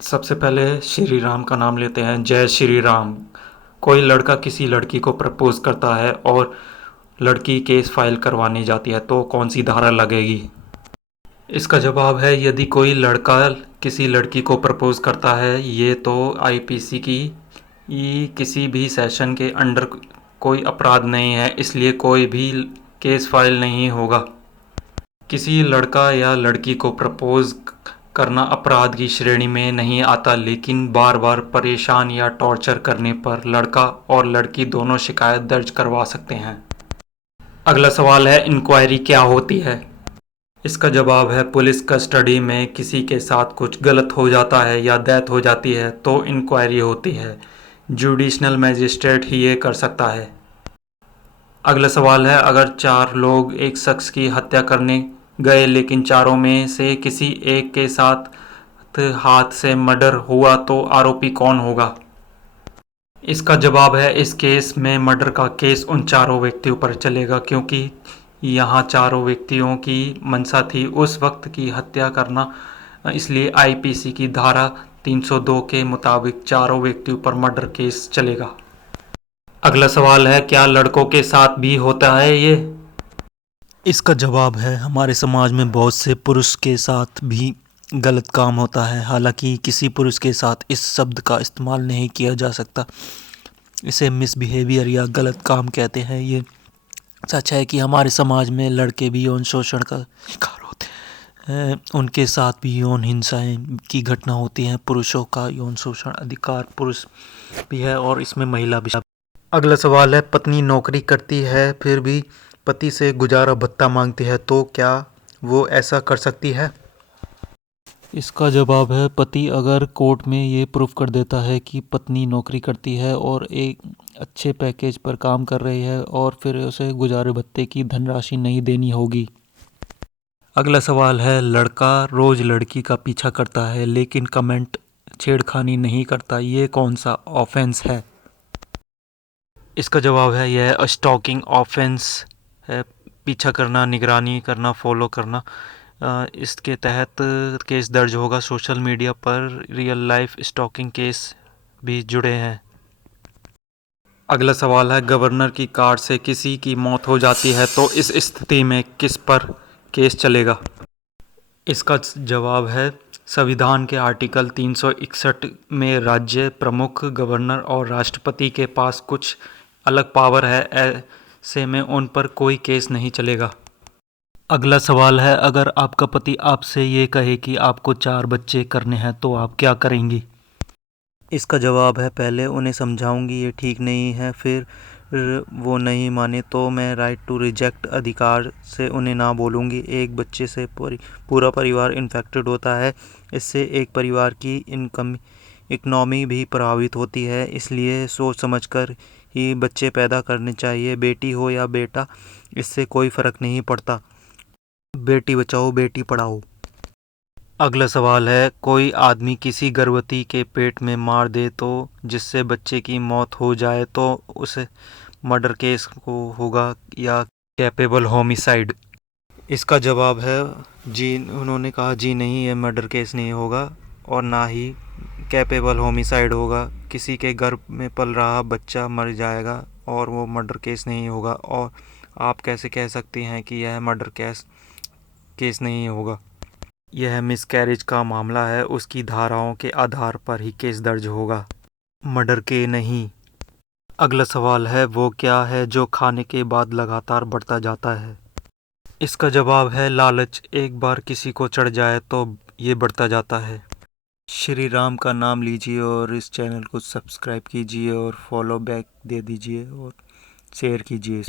सबसे पहले श्री राम का नाम लेते हैं। जय श्री राम। कोई लड़का किसी लड़की को प्रपोज करता है और लड़की केस फाइल करवाने जाती है तो कौन सी धारा लगेगी? इसका जवाब है, यदि कोई लड़का किसी लड़की को प्रपोज करता है ये तो आईपीसी की किसी भी सेशन के अंडर कोई अपराध नहीं है, इसलिए कोई भी केस फाइल नहीं होगा। किसी लड़का या लड़की को प्रपोज करना अपराध की श्रेणी में नहीं आता, लेकिन बार बार परेशान या टॉर्चर करने पर लड़का और लड़की दोनों शिकायत दर्ज करवा सकते हैं। अगला सवाल है, इंक्वायरी क्या होती है? इसका जवाब है, पुलिस कस्टडी में किसी के साथ कुछ गलत हो जाता है या डेथ हो जाती है तो इंक्वायरी होती है। जुडिशनल मजिस्ट्रेट ही ये कर सकता है। अगला सवाल है, अगर 4 लोग एक शख्स की हत्या करने गए लेकिन चारों में से किसी एक के साथ हाथ से मर्डर हुआ तो आरोपी कौन होगा? इसका जवाब है, इस केस में मर्डर का केस उन चारों व्यक्तियों पर चलेगा, क्योंकि यहाँ चारों व्यक्तियों की मंशा थी उस वक्त की हत्या करना, इसलिए आईपीसी की धारा 302 के मुताबिक चारों व्यक्तियों पर मर्डर केस चलेगा। अगला सवाल है, क्या लड़कों के साथ भी होता है ये? इसका जवाब है, हमारे समाज में बहुत से पुरुष के साथ भी गलत काम होता है। हालांकि किसी पुरुष के साथ इस शब्द का इस्तेमाल नहीं किया जा सकता, इसे मिसबिहेवियर या गलत काम कहते हैं। ये सच है कि हमारे समाज में लड़के भी यौन शोषण का शिकार होते हैं, उनके साथ भी यौन हिंसाएं की घटना होती हैं। पुरुषों का यौन शोषण अधिकार पुरुष भी है और इसमें महिला भी। अगला सवाल है, पत्नी नौकरी करती है फिर भी पति से गुजारा भत्ता मांगती है तो क्या वो ऐसा कर सकती है? इसका जवाब है, पति अगर कोर्ट में ये प्रूफ कर देता है कि पत्नी नौकरी करती है और एक अच्छे पैकेज पर काम कर रही है और फिर उसे गुजारे भत्ते की धनराशि नहीं देनी होगी। अगला सवाल है, लड़का रोज लड़की का पीछा करता है लेकिन कमेंट छेड़खानी नहीं करता, ये कौन सा ऑफेंस है? इसका जवाब है, यह स्टॉकिंग ऑफेंस है। पीछा करना, निगरानी करना, फॉलो करना, इसके तहत केस दर्ज होगा। सोशल मीडिया पर रियल लाइफ स्टॉकिंग केस भी जुड़े हैं। अगला सवाल है, गवर्नर की कार से किसी की मौत हो जाती है तो इस स्थिति में किस पर केस चलेगा? इसका जवाब है, संविधान के आर्टिकल 361 में राज्य प्रमुख, गवर्नर और राष्ट्रपति के पास कुछ अलग पावर है, ऐसे में उन पर कोई केस नहीं चलेगा। अगला सवाल है, अगर आपका पति आपसे ये कहे कि आपको 4 बच्चे करने हैं तो आप क्या करेंगी? इसका जवाब है, पहले उन्हें समझाऊंगी ये ठीक नहीं है, फिर वो नहीं माने तो मैं राइट टू रिजेक्ट अधिकार से उन्हें ना बोलूँगी। एक बच्चे से पूरा परिवार इन्फेक्टेड होता है, इससे एक परिवार की इकनॉमी भी प्रभावित होती है, इसलिए सोच समझकर ही बच्चे पैदा करने चाहिए। बेटी हो या बेटा, इससे कोई फ़र्क नहीं पड़ता। बेटी बचाओ बेटी पढ़ाओ। अगला सवाल है, कोई आदमी किसी गर्भवती के पेट में मार दे तो जिससे बच्चे की मौत हो जाए तो उसे मर्डर केस को होगा या कैपेबल होमिसाइड? इसका जवाब है, जी, उन्होंने कहा जी नहीं, ये मर्डर केस नहीं होगा और ना ही कैपेबल होमिसाइड होगा। किसी के गर्भ में पल रहा बच्चा मर जाएगा और वो मर्डर केस नहीं होगा। और आप कैसे कह सकती हैं कि यह मर्डर केस नहीं होगा? यह मिसकैरेज का मामला है, उसकी धाराओं के आधार पर ही केस दर्ज होगा, मर्डर के नहीं। अगला सवाल है, वो क्या है जो खाने के बाद लगातार बढ़ता जाता है? इसका जवाब है, लालच। एक बार किसी को चढ़ जाए तो ये बढ़ता जाता है। श्री राम का नाम लीजिए और इस चैनल को सब्सक्राइब कीजिए और फॉलो बैक दे दीजिए और शेयर कीजिए।